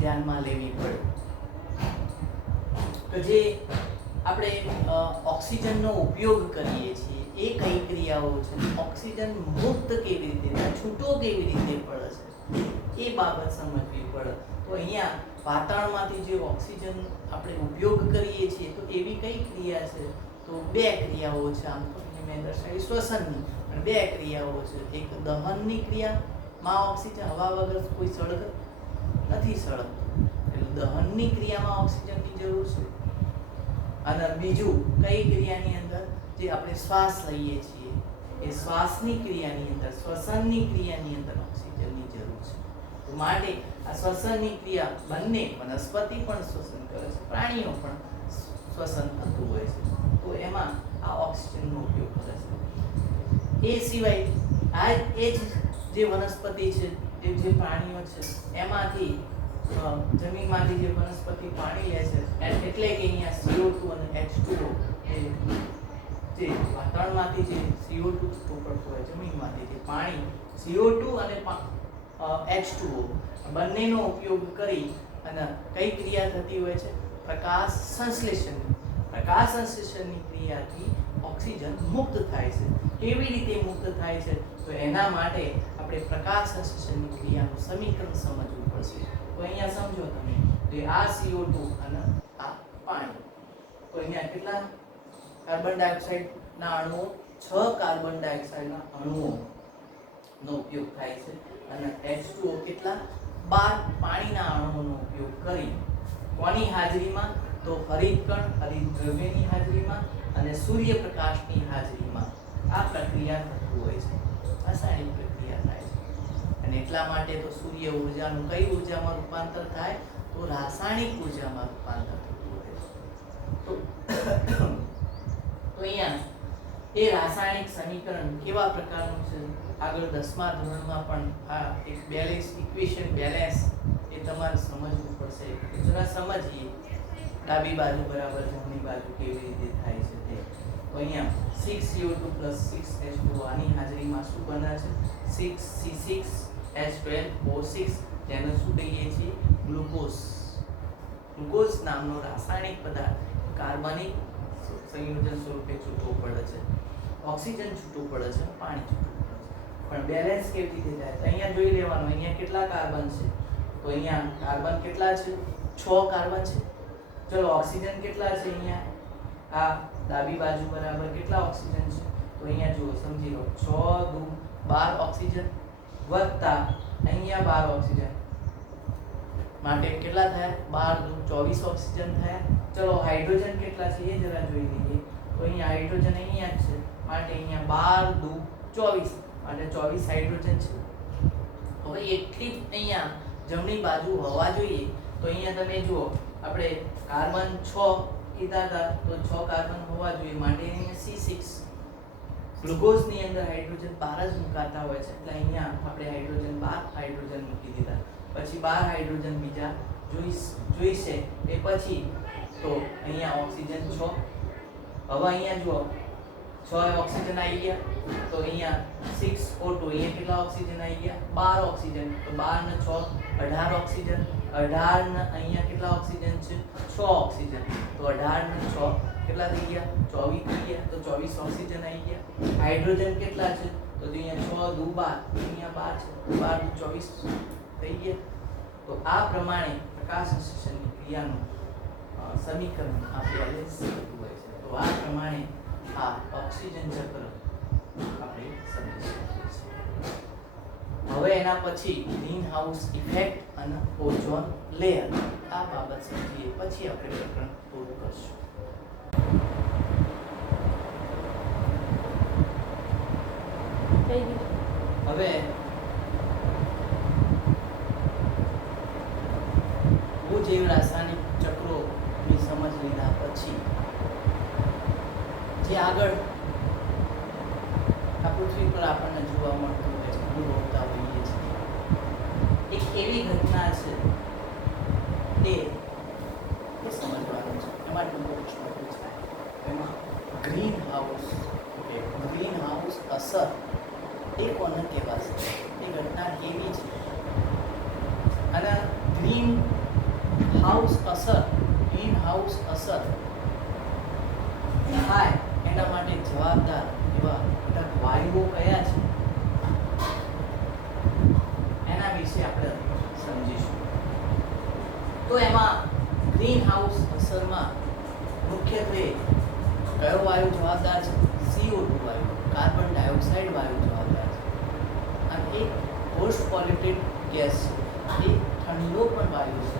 ધ્યાનમાં લેવી પડે કે જે આપણે ઓક્સિજનનો ઉપયોગ કરીએ છીએ એ કઈ ક્રિયાઓ છે, ઓક્સિજન મુક્ત કેવી રીતે થાય, છૂટો કેવી રીતે પડે છે, એ બાબત સમજવી પડે. તો અહીંયા વાતાવરણમાંથી જે ઓક્સિજન આપણે ઉપયોગ કરીએ છીએ તો એવી કઈ ક્રિયા છે? તો બે ક્રિયાઓ છે. આમ તો મેં દર્શાવી શ્વસનની, પણ બે ક્રિયાઓ છે. એક દહનની ક્રિયામાં ઓક્સિજન, હવા વગર કોઈ સળગ નથી સળગતું, એટલે દહનની ક્રિયામાં ઓક્સિજનની જરૂર છે. અને બીજું કઈ ક્રિયાની અંદર? જે આપણે શ્વાસ લઈએ છીએ એ શ્વાસની ક્રિયાની અંદર, શ્વસનની ક્રિયાની અંદર ઓક્સિજનની જરૂર છે. તો માટે આ શ્વસનની ક્રિયા બંને વનસ્પતિ પણ શ્વસન કરે છે, પ્રાણીઓ પણ શ્વસન થતું હોય છે. તો એમાં આ ઓક્સિજનનો ઉપયોગ કરે છે. એ સિવાય એ જ જે વનસ્પતિ છે, જે પ્રાણીઓ છે, એમાંથી જમીનમાંથી જે વનસ્પતિ પાણી લે છે એટલે કે અહીંયા CO2 અને H2O જે વાતાવરણમાંથી જે CO2 છૂટું પડતું હોય, જમીનમાંથી જે પાણી CO2 અને H2O બંનેનો ઉપયોગ કરી અને કઈ ક્રિયા થતી હોય છે? પ્રકાશ સંશ્લેષણ. પ્રકાશ સંશ્લેષણની ક્રિયાથી ઓક્સિજન મુક્ત થાય છે. કેવી રીતે મુક્ત થાય છે? તો એના માટે આપણે પ્રકાશ સંશ્લેષણની ક્રિયાનું સમીકરણ સમજવું પડશે. તો અહીંયા સમજો તમે કે આ CO2 અને આ પાણી. તો અહીંયા કેટલા કાર્બન ડાયોક્સાઇડના અણુઓ? 6 કાર્બન ડાયોક્સાઇડના અણુઓનો ઉપયોગ થાય છે અને H2O કેટલા? 12 પાણીના અણુઓનો ઉપયોગ કરી કોની હાજરીમાં? તો હરિતકણ, હરિતદ્રવ્યની હાજરીમાં અને સૂર્યપ્રકાશની હાજરીમાં આ પ્રક્રિયા થતી હોય છે. રાસાયણિક પ્રક્રિયા થાય છે અને એટલા માટે તો સૂર્ય ઊર્જાનું કઈ ઊર્જામાં રૂપાંતર થાય? તો રાસાયણિક ઊર્જામાં રૂપાંતર થતું હોય છે. તો અહીંયા એ રાસાયણિક સમીકરણ કેવા પ્રકારનું છે? આગળ 10મા ધોરણમાં પણ આ એક બેલેન્સ ઇક્વેશન, બેલેન્સ એ તમારે સમજવું પડશે. જરા સમજીએ ડાબી બાજુ બરાબર જમણી બાજુ કેવી રીતે થાય છે તે. તો અહીંયા 6CO2 + 6H2O આની હાજરીમાં શું બને છે? 6C6H12O6 જેને શું કહીએ છીએ? ગ્લુકોઝ. ગ્લુકોઝ નામનો રાસાયણિક પદાર્થ કાર્બનિક સંયોજન સ્વરૂપે છૂટો પડે છે. ઓક્સિજન છૂટું પડે છે, પાણી છૂટું પડે છે. પણ બેલેન્સ કેવી રીતે થાય? તો અહીંયા જોઈ લેવાનું, અહીંયા કેટલા કાર્બન છે? તો અહીંયા કાર્બન કેટલા છે? 6 કાર્બન છે. ચલો ઓક્સિજન કેટલા છે? અહીંયા આ ડાબી બાજુ બરાબર કેટલા ઓક્સિજન છે? તો અહીંયા જુઓ, સમજી લો, 6 × 12 ઓક્સિજન વત્તા અહીંયા 12 ઓક્સિજન માટે કેટલા થયા? 12 × 24 ઓક્સિજન થયા. ચલો હાઇડ્રોજન કેટલા છે એ જરા જોઈ લઈએ. તો અહીંયા હાઇડ્રોજન અહીંયા જ છે માટે અહીંયા 12 × 24 માટે 24 હાઇડ્રોજન છે. હવે એટલી જ અહીંયા જમણી બાજુ હોવા જોઈએ. તો અહીંયા તમે જુઓ, આપણે કાર્બન 6 કીધા હતા તો 6 કાર્બન હોવા જોઈએ માટે અહીંયા C6. ગ્લુકોઝની અંદર હાઇડ્રોજન 12 જ મુકાતા હોય છે એટલે અહીંયા આપણે હાઇડ્રોજન 12 હાઇડ્રોજન મૂકી દીધા. પછી 12 હાઇડ્રોજન બીજા જોઈશે એ પછી તો અહીંયા ઓક્સિજન 6. હવે અહીંયા જુઓ 6 ઓક્સિજન આવી ગયા તો અહીંયા 6O2 અહીંયા કેટલા ઓક્સિજન આવી ગયા? 12 ઓક્સિજન. તો 12 ને 6 18 ઓક્સિજન. 18 ને અહીંયા કેટલા ઓક્સિજન છે? 6 ઓક્સિજન. તો 18 ને 6 કેટલા થઈ ગયા? 24 થઈ ગયા. તો 24 ઓક્સિજન આવી ગયા. હાઇડ્રોજન કેટલા છે? તો અહીંયા 6 × 12 અહીંયા 12 છે. 12 × 24 થઈ ગયા. તો આ પ્રમાણે પ્રકાશ સંશ્લેષણની ક્રિયાનું સમીકરણ આ બેલેન્સ થતું હોય છે. તો આ પ્રમાણે આ ઓક્સિજન ચક્ર આપણે સમજી શકીએ છીએ. હવે એના પછી ગ્રીન હાઉસ ઇફેક્ટ અને ઓઝોન લેયર આ બાબત સમજીએ પછી આપણે પ્રકરણ પૂરું કરશું. હવે ભૂજૈવ રાસાયણિક ચક્રોની સમજ લીધા પછી જે આગળ આ પૃથ્વી પર આપણને જોવા મળતું હોય છે, અનુભવતા હોઈએ છીએ, એક એવી ઘટના છે તે સમજવાનું છે. એમાં ટૂંકો પ્રશ્ન પૂછાય એમાં ગ્રીન હાઉસ અસર એ કોને કહેવાશે? એ ઘટના કેવી છે? અને ગ્રીન હાઉસ અસર થાય એના માટે જવાબદાર એવા ઘટક વાયુઓ કયા છે એના વિશે આપણે સમજીશું. તો એમાં ગ્રીન હાઉસ અસરમાં મુખ્યત્વે કયો વાયુ જવાબદાર છે? CO2 વાયુ, કાર્બન ડાયોક્સાઇડ વાયુ જવાબદાર છે. અને એક પોસ્ટ પોલ્યુટેડ ગેસ છે, એ ઠંડો પણ વાયુ છે.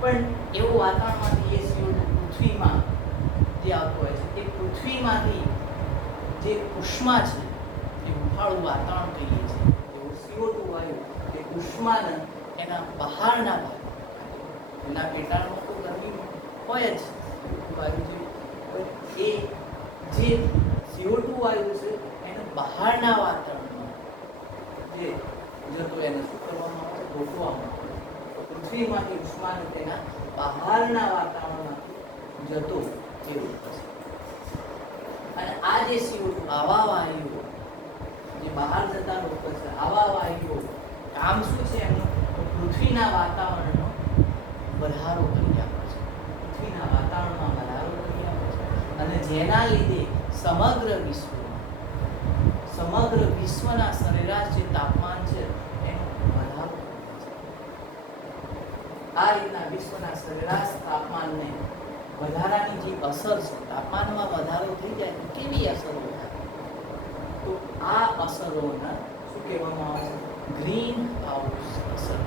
પણ એવું વાતાવરણમાંથી એ CO2 પૃથ્વીમાં જે આવતો હોય છે એ પૃથ્વીમાંથી જે ઉષ્મા છે એ હુંફાળું વાતાવરણ કહીએ છીએ. એવો CO2 વાયુ એ ઉષ્માને એના બહારના ભાગ, એના પેટાળમાં તો ગરમી હોય જ વાયુ જે એ જે CO2 વાયુ છે એને બહારના વાતાવરણમાં જે જતો એને શું કરવામાં આવે છે? રોકવામાં આવે છે. પૃથ્વીમાંથી ઉષ્માને તેના બહારના વાતાવરણમાંથી જતો એ રોકે છે. અને આ જે CO2 આવા વાયુઓ જે બહાર જતા રોકે છે, આવા વાયુઓ કામ શું છે એમનું? પૃથ્વીના વાતાવરણનો વધારો કરી આપે છે. પૃથ્વીના વાતાવરણમાં વધારો કરી આપે છે અને જેના લીધે સમગ્ર વિશ્વના સરેરાશ જે તાપમાન છે એનો વધારો થાય છે. આ રીતના વિશ્વના સરેરાશ તાપમાનને વધારાની જે અસર છે, તાપમાનમાં વધારો થઈ જાય તો કેવી અસરો થાય? તો આ અસરોને શું કહેવામાં આવે છે? ગ્રીન હાઉસ અસર.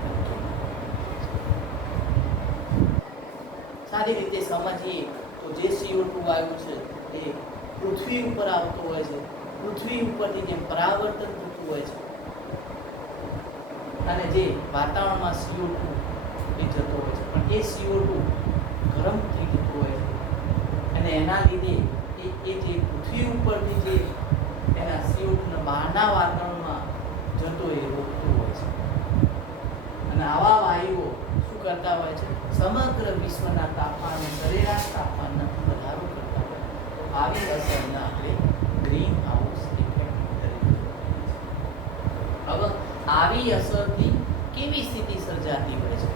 સારી રીતે સમજીએ તો જે CO2 વાયુ છે એ પૃથ્વી ઉપર આવતો હોય છે, પૃથ્વી ઉપરથી જે પરાવર્તન થતું હોય છે અને જે વાતાવરણમાં CO2 એ જતો હોય છે, પણ એ CO2 ગરમ થઈ જતો હોય છે અને એના લીધે એ જે પૃથ્વી ઉપરથી જે એના CO2 બહારના વાતાવરણમાં જતો એ રોકતું હોય છે. અને આવા વાયુઓ શું કરતા હોય છે? સમગ્ર વિશ્વના તાપમાનને, સરેરાશ તાપમાનનો વધારો કરતા હોય. તો આવી અસરને આપણે ગ્રીન હાઉસ ઇફેક્ટ તરીકે. હવે આવી અસરથી કેવી સ્થિતિ સર્જાતી હોય છે?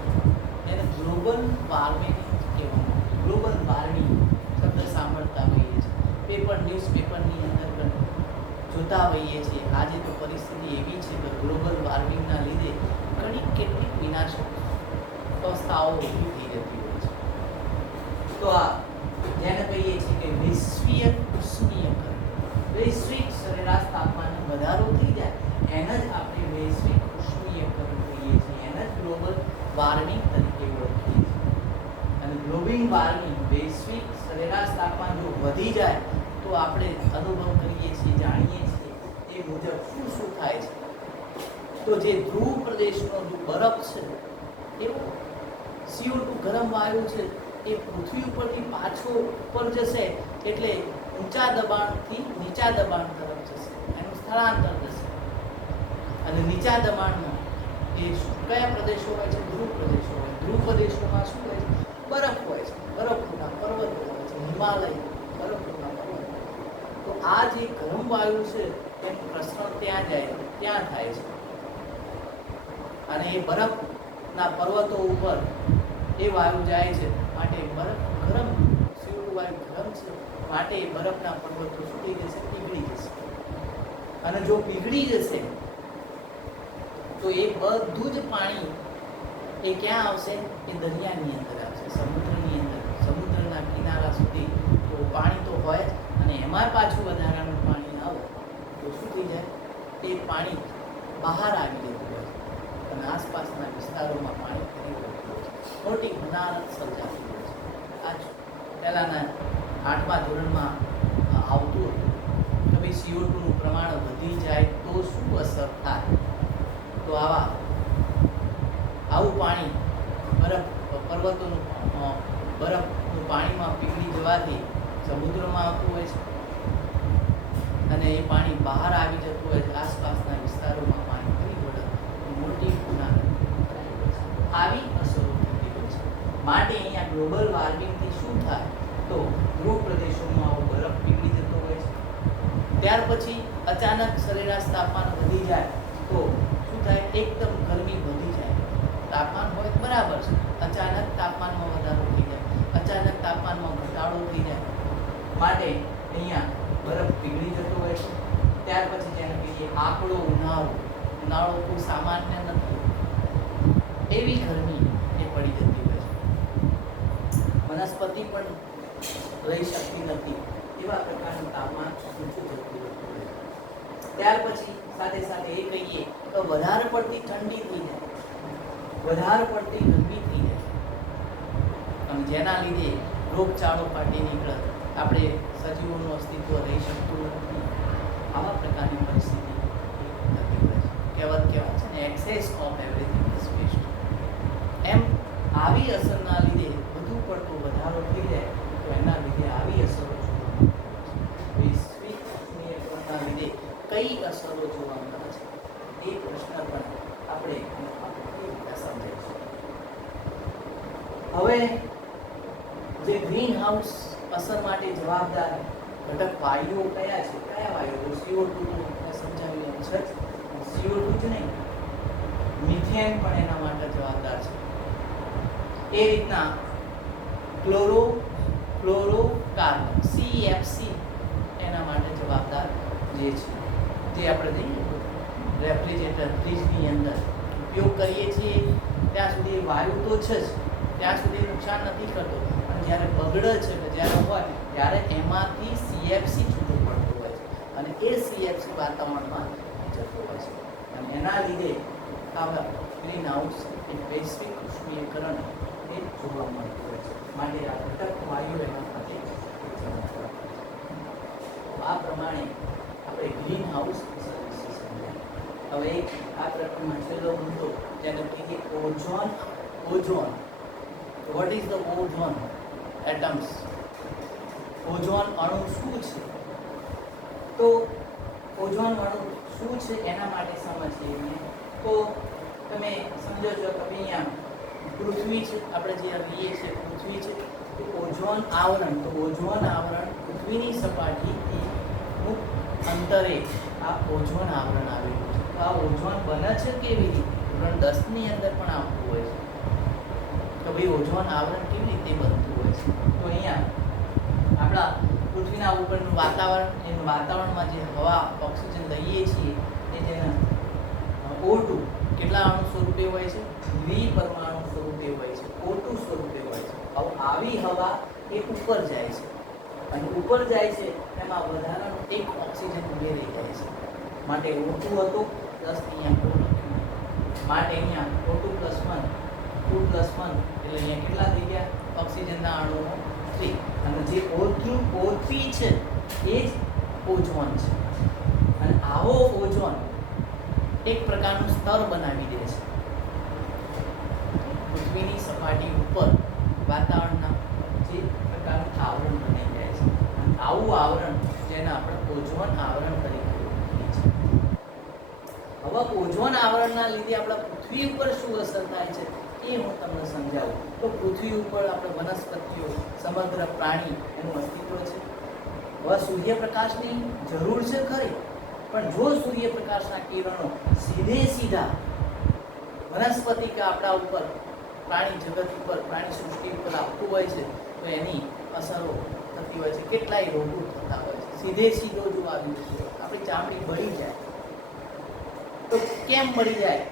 એને ગ્લોબલ વોર્મિંગ કહેવામાં આવે છે. ગ્લોબલ વોર્મિંગ શબ્દ સાંભળતા હોઈએ છીએ, ન્યૂઝપેપરની અંદર પણ જોતા હોઈએ છીએ. આજે તો પરિસ્થિતિ એવી છે કે ગ્લોબલ વોર્મિંગના લીધે કેટલીક વિનાશક અવસ્થાઓ ઊભી થઈ જતી હોય છે. તો આ જેને કહીએ છીએ કે વૈશ્વિક ઉષ્મીયકરણ, વૈશ્વિક સરેરાશ તાપમાનનો વધારો થઈ જાય એને જ આપણે વૈશ્વિક ઉષ્મીયકરણ કહીએ છીએ. એને જ ગ્લોબલ વોર્મિંગ તરીકે ઓળખીએ છીએ. અને ગ્લોબલ વોર્મિંગ, વૈશ્વિક સરેરાશ તાપમાન જો વધી જાય તો આપણે અનુભવ કરીએ છીએ, જાણીએ છીએ એ મુજબ શું થાય છે? તો જે ધ્રુવ પ્રદેશનો જે બરફ છે એવો CO2 ગરમ વાયુ છે એ પૃથ્વી ઉપરથી પાછો ઉપર જશે એટલે ઊંચા દબાણથી નીચા દબાણ તરફ જશે, એનું સ્થળાંતર થશે. અને નીચા દબાણમાં એ કયા પ્રદેશો હોય છે? ધ્રુવ પ્રદેશો હોય. ધ્રુવ પ્રદેશોમાં શું હોય છે? બરફ હોય છે, બરફના પર્વતો હોય છે, હિમાલય બરફના પર્વતો. તો આ જે ગરમ વાયુ છે એનું પ્રસરણ ત્યાં થાય છે અને એ બરફના પર્વતો ઉપર એ વાયુ જાય છે માટે બરફ ગરમ, CO2 વાયુ ગરમ છે માટે એ બરફના પર્વતો શું થઈ જશે? પીગળી જશે. અને જો પીગળી જશે તો એ બધું જ પાણી એ ક્યાં આવશે? એ દરિયાની અંદર આવશે, સમુદ્રની અંદર, સમુદ્રના કિનારા સુધી. તો પાણી તો હોય જ અને એમાં પાછું વધારાનું પાણી આવે તો શું થઈ જાય? એ પાણી બહાર આવી જતું હોય છે અને આસપાસના વિસ્તારોમાં પાણી ફરી વળતું હોય છે. મોટી હોનારત સર્જાતી હોય છે. આ પહેલાંના 8મા ધોરણમાં આવતું હતું કે ભાઈ CO2નું પ્રમાણ વધી જાય તો શું અસર થાય? તો આવું પાણી પર્વતોનું બરફનું પાણીમાં પીગળી જવાથી સમુદ્રમાં આવતું હોય છે અને એ પાણી બહાર આવી જતું હોય છે, આસપાસના વિસ્તારોમાં પાણી ફરી વળે મોટી હોનારત આવી અસરો થતી હોય છે. માટે અહીંયા ગ્લોબલ વોર્મિંગથી શું થાય? તો ધ્રુવ પ્રદેશોમાં આવો બરફ પીગળી જતો હોય છે. ત્યાર પછી અચાનક સરેરાશ તાપમાન વધી જાય તો શું થાય? એકદમ ગરમી વધી જાય. તાપમાન હોય બરાબર છે, અચાનક તાપમાનમાં વધારો થઈ જાય, અચાનક તાપમાનમાં ઘટાડો થઈ જાય માટે અહીંયા બરફ પીગળી જતો હોય છે. ત્યાર પછી જેને કહીએ આકડો ઉનાળો કોઈ સામાન્ય નથી, એવી ગરમી એ પડી જતી હોય છે. વનસ્પતિ પણ રહી શકતી નથી, એવા પ્રકારનું તાપમાન ઊંચું જતું હોય છે. ત્યાર પછી સાથે સાથે એ કહીએ તો વધારે પડતી ઠંડી થઈ જાય, વધારે પડતી ગરમી થઈ જાય અને જેના લીધે રોગચાળો ફાટી નીકળે, આપણે સજીવોનું અસ્તિત્વ રહી શકતું નથી. આવા પ્રકારની પરિસ્થિતિ થતી હોય છે. કહેવાય છે ને, excess of everything is waste. એમ આવી અસરના લીધે વધુ પડતો વધારો થઈ જાય તો એના લીધે આવી અસરો જોવા મળે છે. વૈશ્વિક ઉષ્ણીયકરણના લીધે કઈ અસરો જોવા મળે છે એ પ્રશ્ન પણ આપણે સમજાવીશું. હવે જે ગ્રીન હાઉસ અસર માટે જવાબદાર ઘટક વાયુઓ કયા છે, કયા વાયુઓ? CO2 સમજાવી છે. CO2 જ નહીં, મિથેન પણ એના માટે જવાબદાર છે. એ રીતના ક્લોરોફ્લોરોકાર્બન CFC એના માટે જવાબદાર જે છે તે આપણે રેફ્રિજરેટર ફ્રીજની અંદર ઉપયોગ કરીએ છીએ ત્યાં સુધી વાયુ તો છે જ, ત્યાં સુધી નુકસાન નથી કરતો, પણ જ્યારે બગડે છે કે જ્યારે હોય ત્યારે એમાંથી CFC છૂટું પડતું હોય છે અને એ CFC વાતાવરણમાં જતું હોય છે અને એના લીધે આવા ગ્રીન હાઉસ વૈશ્વિક ઉષ્ણીયકરણ એ જોવા મળતું હોય છે. માટે આ ઘટક વાયુ એના માટે આ પ્રમાણે આપણે ગ્રીન હાઉસ અસર વિશે સમજાય. હવે આ પ્રકરણમાં છેલ્લો મુદ્દો જેને કહીએ ozone. Ozone, what is the ozone atoms? Ozone અણુ શું છે? તો ઓઝોન અણુ શું છે એના માટે સમજીએ તો તમે સમજો છો કે અહીંયા પૃથ્વી છે, આપણે જે રહીએ છીએ પૃથ્વી છે, તો ઓઝોન આવરણ, તો ઓઝોન આવરણ પૃથ્વીની સપાટીથી અમુક અંતરે આ ઓઝોન આવરણ આવેલું છે. તો આ ઓઝોન બને છે કેવી રીતે? ધોરણ 10 ની અંદર પણ આવતું હોય છે કે ભાઈ ઓઝોન આવરણ કેવી રીતે બનતું હોય છે. તો અહીંયા આપણા પૃથ્વીના ઉપરનું વાતાવરણ, એનું વાતાવરણમાં જે હવા ઓક્સિજન લઈએ છીએ એ જેને O2 કેટલા અણુ સ્વરૂપે હોય છે? દ્વિપરમાણુ સ્વરૂપે હોય છે, O2 સ્વરૂપે હોય છે. આવી હવા એ ઉપર જાય છે અને ઉપર જાય છે એમાં વધારાનું એક ઓક્સિજન ઉમેરી જાય છે. માટે O2 હતો પ્લસ અહીંયા O લખ્યું, માટે અહીંયા O2 + 1 2 + 1 એટલે અહીંયા કેટલા થઈ ગયા ઓક્સિજનના અણુઓ? 3. અને જે O3 છે એ જ ઓઝોન છે. અને આવો ઓઝોન એક પ્રકારનું સ્તર બનાવી દે છે પૃથ્વીની સપાટી ઉપર. વાતાવરણના જે પ્રકારનું આવરણ બની જાય છે અને આવું આવરણ જેને આપણે ઓઝોન આવરણ તરીકે ઓળખીએ છીએ. હવે ઓઝોન આવરણના લીધે આપણા પૃથ્વી ઉપર શું અસર થાય છે એ હું તમને સમજાવું. તો પૃથ્વી ઉપર આપણે વનસ્પતિઓ, સમગ્ર પ્રાણી એનું અસ્તિત્વ છે. હવે સૂર્યપ્રકાશની જરૂર છે ખરી, પણ જો સૂર્યપ્રકાશના કિરણો સીધા વનસ્પતિ કે આપણા ઉપર, પ્રાણી જગત ઉપર, પ્રાણી સૃષ્ટિ ઉપર આવતું હોય છે તો એની અસરો થતી હોય છે. કેટલાય રોગો થતા હોય છે. સીધો જો આવ્યું છે આપણી ચામડી બળી જાય તો કેમ બળી જાય?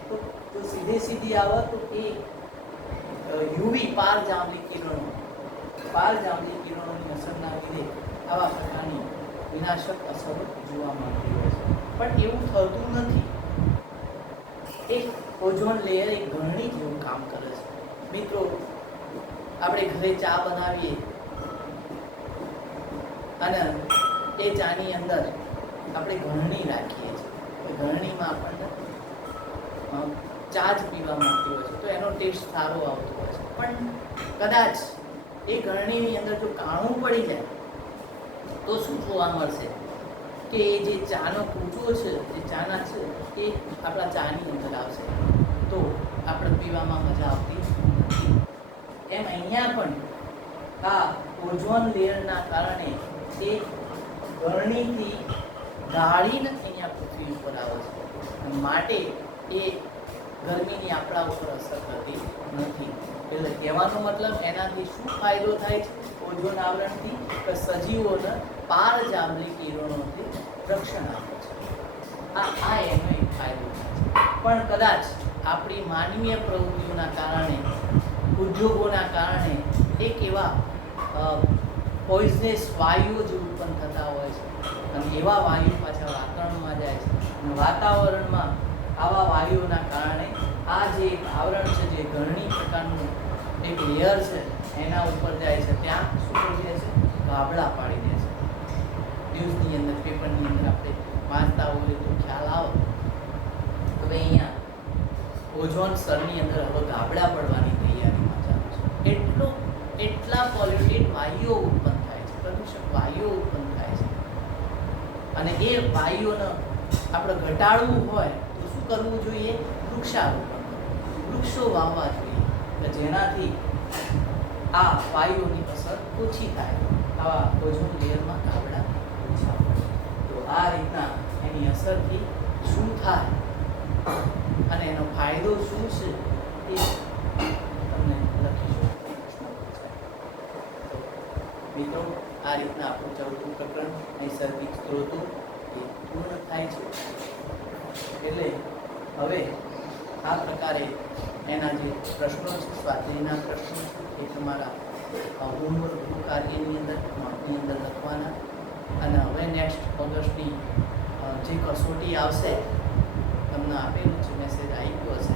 તો સીધી આવે તો એ યુવી પારજાંબલી કિરણોની અસરના લીધે આવા પ્રકારની વિનાશક અસરો જોવા મળતી હોય છે. પણ એવું થતું નથી. એક ઓઝોન લેયર એક ગળણી જેવું કામ કરે છે. મિત્રો, આપણે ઘરે ચા બનાવીએ અને એ ચાની અંદર આપણે ગળણી રાખીએ છીએ. ગળણીમાં આપણને ચા જ પીવા મળતી હોય છે તો એનો ટેસ્ટ સારો આવતો હોય છે. પણ કદાચ એ ગળણીની અંદર જો કાણું પડી જાય તો શું જોવા મળશે કે જે ચાનો કૂચો છે, જે ચાના છે એ આપણા ચાની અંદર આવશે તો આપણે પીવામાં મજા આવતી નથી. એમ અહીંયા પણ આ ઓઝોન લેયરના કારણે એ ગરણીથી ઢાળીને અહીંયા પૃથ્વી ઉપર આવે છે અને માટે એ ગરમીની આપણા ઉપર અસર કરતી નથી. એટલે કહેવાનો મતલબ એનાથી શું ફાયદો થાય છે ઓઝોન આવરણથી? કે સજીવોને પારજાંબલી કિરણોથી રક્ષણ આપે છે. આ એનો એક ફાયદો છે. પણ કદાચ આપણી માનવીય પ્રવૃત્તિઓના કારણે, ઉદ્યોગોના કારણે એક એવા પોઈઝનસ વાયુઓ જે ઉત્પન્ન થતા હોય છે અને એવા વાયુ પાછા વાતાવરણમાં જાય છે અને વાતાવરણમાં આવા વાયુઓના કારણે આ જે આવરણ છે, જે ગરણી પ્રકારનું એક લેયર છે એના ઉપર જાય છે, ત્યાં શું કરી દે છે? ગાબડા પાડી દે છે. ન્યૂઝની અંદર, પેપરની અંદર આપણે ઓઝોન સ્તરની અંદર હવે ગાબડા પડવાની તૈયારીમાં ચાલુ છે. એટલા પોલ્યુટેડ વાયુઓ ઉત્પન્ન થાય છે, પ્રદૂષક વાયુઓ ઉત્પન્ન થાય છે. અને એ વાયુઓને આપણે ઘટાડવું હોય તો શું કરવું જોઈએ? વૃક્ષારોપણ કરવું, વૃક્ષો વાવવા જોઈએ કે જેનાથી આ વાયુઓની અસર ઓછી થાય, આવા ઓઝોન લેયરમાં ગાબડા ઓછા પડે. તો આ રીતના એની અસરથી શું થાય અને એનો ફાયદો શું છે એ તમને લખીશું. તો મિત્રો, આ રીતના આપણું 14મું પ્રકરણ નૈસર્ગિક સ્ત્રોતો એ પૂર્ણ થાય છે. એટલે હવે આ પ્રકારે એના જે પ્રશ્નો છે, સ્વાધ્યાયના પ્રશ્નો છે, એ તમારા હોમવર્ક કાર્યની અંદર નોટની અંદર લખવાના. અને હવે નેક્સ્ટ ઓગસ્ટની જે કસોટી આવશે તમને આપેલું છે, મેસેજ આવી ગયો હશે,